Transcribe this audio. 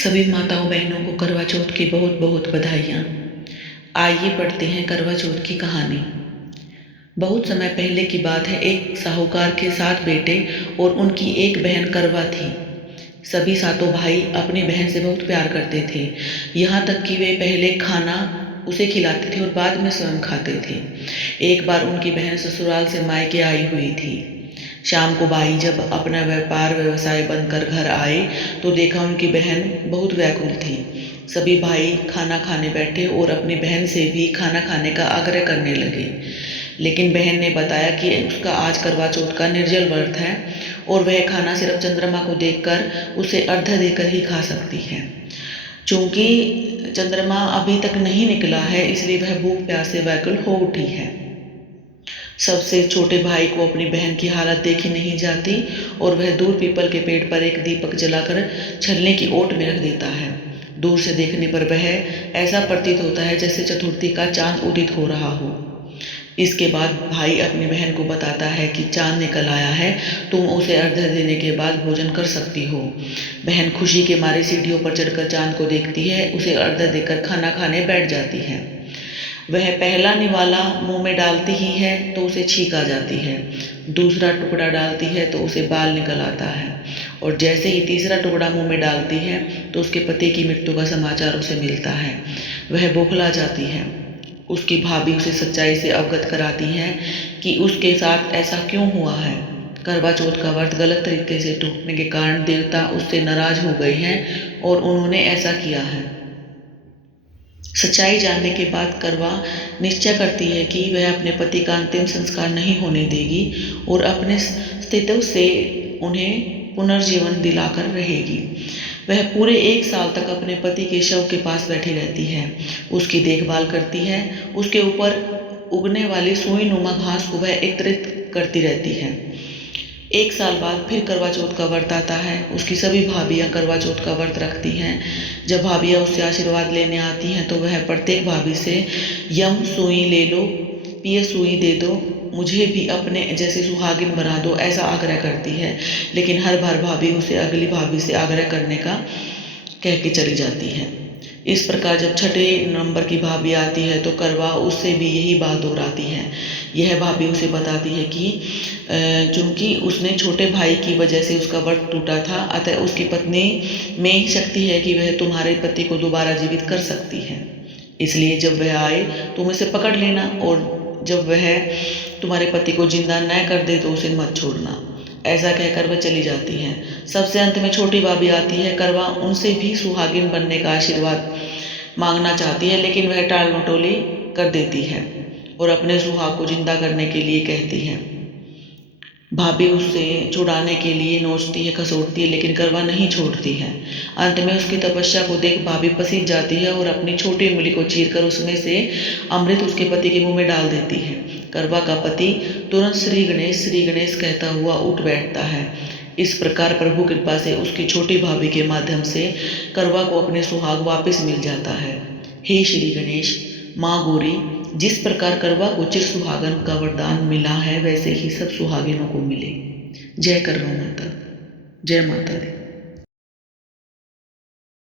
सभी माताओं बहनों को करवा चौथ की बहुत बहुत बधाइयाँ। आइए पढ़ते हैं करवा चौथ की कहानी। बहुत समय पहले की बात है। एक साहूकार के 7 बेटे और उनकी एक बहन करवा थी। सभी सातों भाई अपनी बहन से बहुत प्यार करते थे, यहाँ तक कि वे पहले खाना उसे खिलाते थे और बाद में स्वयं खाते थे। एक बार उनकी बहन ससुराल से मायके आई हुई थी। शाम को भाई जब अपना व्यापार व्यवसाय बंद कर घर आए तो देखा उनकी बहन बहुत व्याकुल थी। सभी भाई खाना खाने बैठे और अपनी बहन से भी खाना खाने का आग्रह करने लगे, लेकिन बहन ने बताया कि उसका आज करवा चौथ का निर्जल व्रत है और वह खाना सिर्फ चंद्रमा को देखकर उसे अर्घ्य देकर ही खा सकती है। चूंकि चंद्रमा अभी तक नहीं निकला है, इसलिए वह भूख प्यास से व्याकुल हो उठी है। सबसे छोटे भाई को अपनी बहन की हालत देखी नहीं जाती और वह दूर पीपल के पेड़ पर एक दीपक जलाकर छलने की ओट में रख देता है। दूर से देखने पर वह ऐसा प्रतीत होता है जैसे चतुर्थी का चांद उदित हो रहा हो। इसके बाद भाई अपनी बहन को बताता है कि चांद निकल आया है, तुम उसे अर्घ्य देने के बाद भोजन कर सकती हो। बहन खुशी के मारे सीढ़ियों पर चढ़कर चांद को देखती है, उसे अर्घ्य देकर खाना खाने बैठ जाती है। वह पहला निवाला मुंह में डालती ही है तो उसे छींक आ जाती है, दूसरा टुकड़ा डालती है तो उसे बाल निकल आता है और जैसे ही तीसरा टुकड़ा मुंह में डालती है तो उसके पति की मृत्यु का समाचार उसे मिलता है। वह बौखला जाती है। उसकी भाभी उसे सच्चाई से अवगत कराती है कि उसके साथ ऐसा क्यों हुआ है। करवा चौथ का व्रत गलत तरीके से टूटने के कारण देवता उससे नाराज हो गए हैं और उन्होंने ऐसा किया है। सच्चाई जानने के बाद करवा निश्चय करती है कि वह अपने पति का अंतिम संस्कार नहीं होने देगी और अपने अस्तित्व से उन्हें पुनर्जीवन दिलाकर रहेगी। वह पूरे 1 साल तक अपने पति के शव के पास बैठी रहती है, उसकी देखभाल करती है, उसके ऊपर उगने वाली सुई नुमा घास को वह एकत्रित करती रहती है। 1 साल बाद फिर करवा चौथ का व्रत आता है। उसकी सभी भाभियाँ करवा चौथ का व्रत रखती हैं। जब भाभियाँ उससे आशीर्वाद लेने आती हैं तो वह प्रत्येक भाभी से यम सुई ले लो, पिए सुई दे दो, मुझे भी अपने जैसे सुहागिन बना दो, ऐसा आग्रह करती है। लेकिन हर बार भाभी उसे अगली भाभी से आग्रह करने का कह के चली जाती है। इस प्रकार जब छठे नंबर की भाभी आती है तो करवा उससे भी यही बात दोहराती है। यह भाभी उसे बताती है कि चूंकि उसने छोटे भाई की वजह से उसका व्रत टूटा था, अतः उसकी पत्नी में ही शक्ति है कि वह तुम्हारे पति को दोबारा जीवित कर सकती है। इसलिए जब वह आए तुम उसे पकड़ लेना और जब वह तुम्हारे पति को जिंदा न कर दे तो उसे मत छोड़ना। ऐसा कहकर वह चली जाती है। सबसे अंत में छोटी भाभी आती है। करवा उनसे भी सुहागिन बनने का आशीर्वाद मांगना चाहती है, लेकिन वह टाल मटोली कर देती है और अपने सुहाग को जिंदा करने के लिए कहती है। भाभी उससे छुड़ाने के लिए नोचती है, खसोटती है, लेकिन करवा नहीं छोड़ती है। अंत में उसकी तपस्या को देख भाभी पसीज जाती है और अपनी छोटी उंगली को चीरकर उसमें से अमृत उसके पति के मुंह में डाल देती है। करवा का पति तुरंत श्री गणेश कहता हुआ उठ बैठता है। इस प्रकार प्रभु कृपा से उसकी छोटी भाभी के माध्यम से करवा को अपने सुहाग वापस मिल जाता है। हे श्री गणेश, माँ गौरी, जिस प्रकार करवा को चिर सुहागन का वरदान मिला है वैसे ही सब सुहागिनों को मिले। जय करवा माता, जय माता दी।